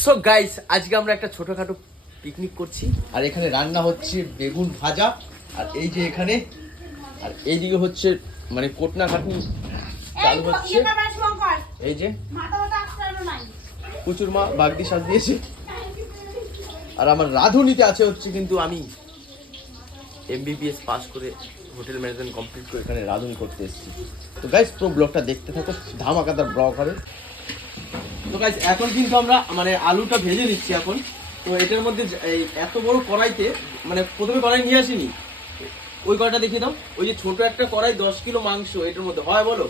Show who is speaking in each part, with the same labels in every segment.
Speaker 1: So guys আজকে আমরা একটা ছোটখাটো পিকনিক করছি। আর এখানে রান্না হচ্ছে বেগুন ভাজা আর এই যে এখানে আর এইদিকে হচ্ছে মানে কোটনা খাটনি চালু হচ্ছে। এই যে। প্রচুর মা বাগদি সাজ দিয়েছে আর আমার রাঁধুনিতে আছে হচ্ছে কিন্তু আমি এমবিবিএস পাস করে হোটেল ম্যানেজমেন্ট কমপ্লিট করে এখানে রাঁধুনি করতে এসেছি। তো গাইস পুরো ব্লগটা দেখতে থাকো ধামাকাদার ব্লগ হবে তো গাইস এখন কিন্তু আমরা মানে আলুটা ভেজে নিচ্ছি এখন। তো এটার মধ্যে এই এত বড় কড়াইতে মানে প্রথমে কড়াই নিয়ে আসিনি। ওই কড়াইটা দেখিয়ে দাও। ওই যে ছোট একটা কড়াই দশ কিলো মাংস এটার মধ্যে। হয় বলো?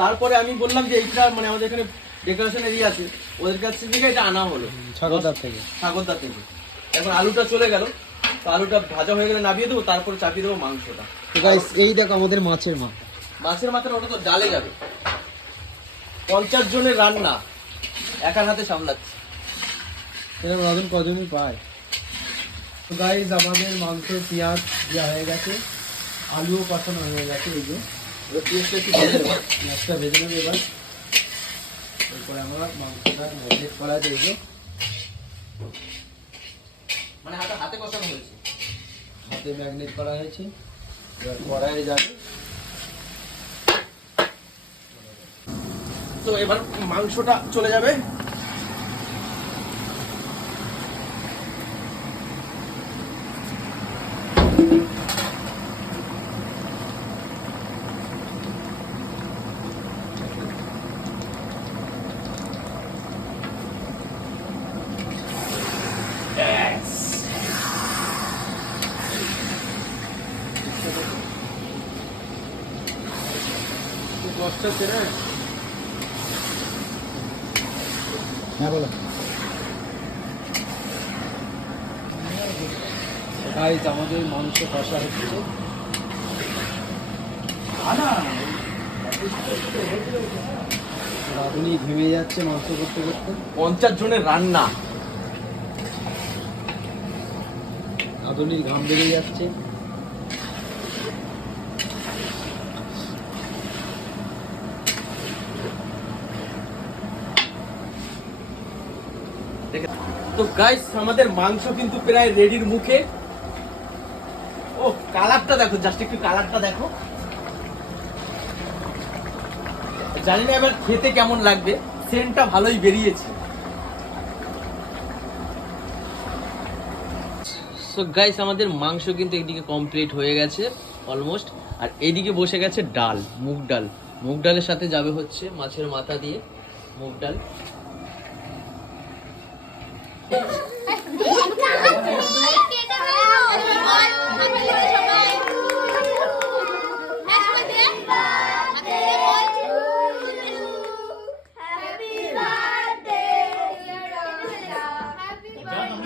Speaker 1: তারপরে আমি বললাম যে এইটা মানে আমাদের এখানে ডেকোরেশন এরিয়া আছে। ওদের কাছ থেকে এটা আনা হলো।
Speaker 2: ছাগলদার থেকে।
Speaker 1: সাগরদা থেকে। এখন আলুটা চলে গেল। তো আলুটা ভাজা হয়ে গেলে নামিয়ে দেবো তারপরে চাপিয়ে দেবো মাংসটা।
Speaker 2: তো গাইস এই দেখো আমাদের মাছের মা
Speaker 1: মাছের মাথাটা ওটা তো ডালে যাবে। পঞ্চাশ জনের রান্না। একার হাতে সামলাচ্ছে।
Speaker 2: এরকম রাধুন কজনই পায়। তো গাইস আমাদের মাংস পেঁয়াজ দেওয়া হয়ে গেছে। আলুও কষানো হয়ে গেছে এই যে।
Speaker 1: এবার পেঁয়াজটা একটু ভেজে নেব।
Speaker 2: ভেজে নেব এবার। এরপরে আমরা মাংসটা ম্যারিনেট করা আছে এই যে
Speaker 1: মানে হাতে হাতে কষানো হয়েছে।
Speaker 2: হাতে ম্যাগনেট করা হয়েছে। এবার কড়াইয়ে যাবে।
Speaker 1: তো এবার মাংসটা চলে যাবে।
Speaker 2: কষ্ট হচ্ছে না? হ্যাঁ বলো। গাইস আমাদের মাংস কষা হচ্ছে। রাঁধুনি ঘেমে যাচ্ছে মাংস করতে করতে।
Speaker 1: পঞ্চাশ জনের রান্না।
Speaker 2: রাঁধুনির ঘাম বেরিয়ে যাচ্ছে।
Speaker 1: তো গাইস আমাদের মাংস কিন্তু প্রায় রেডির মুখে। ও কালারটা দেখো জাস্ট একটু কালারটা দেখো। জানি না এবার খেতে কেমন লাগবে সেন্টটা ভালোই বেরিয়েছে। সো গাইস আমাদের মাংস কিন্তু এইদিকে কমপ্লিট হয়ে গেছে অলমোস্ট আর এদিকে বসে গেছে ডাল, মুগ ডাল। মুগ ডালের সাথে যাবে হচ্ছে মাছের মাথা দিয়ে মুগ ডাল। Yeah.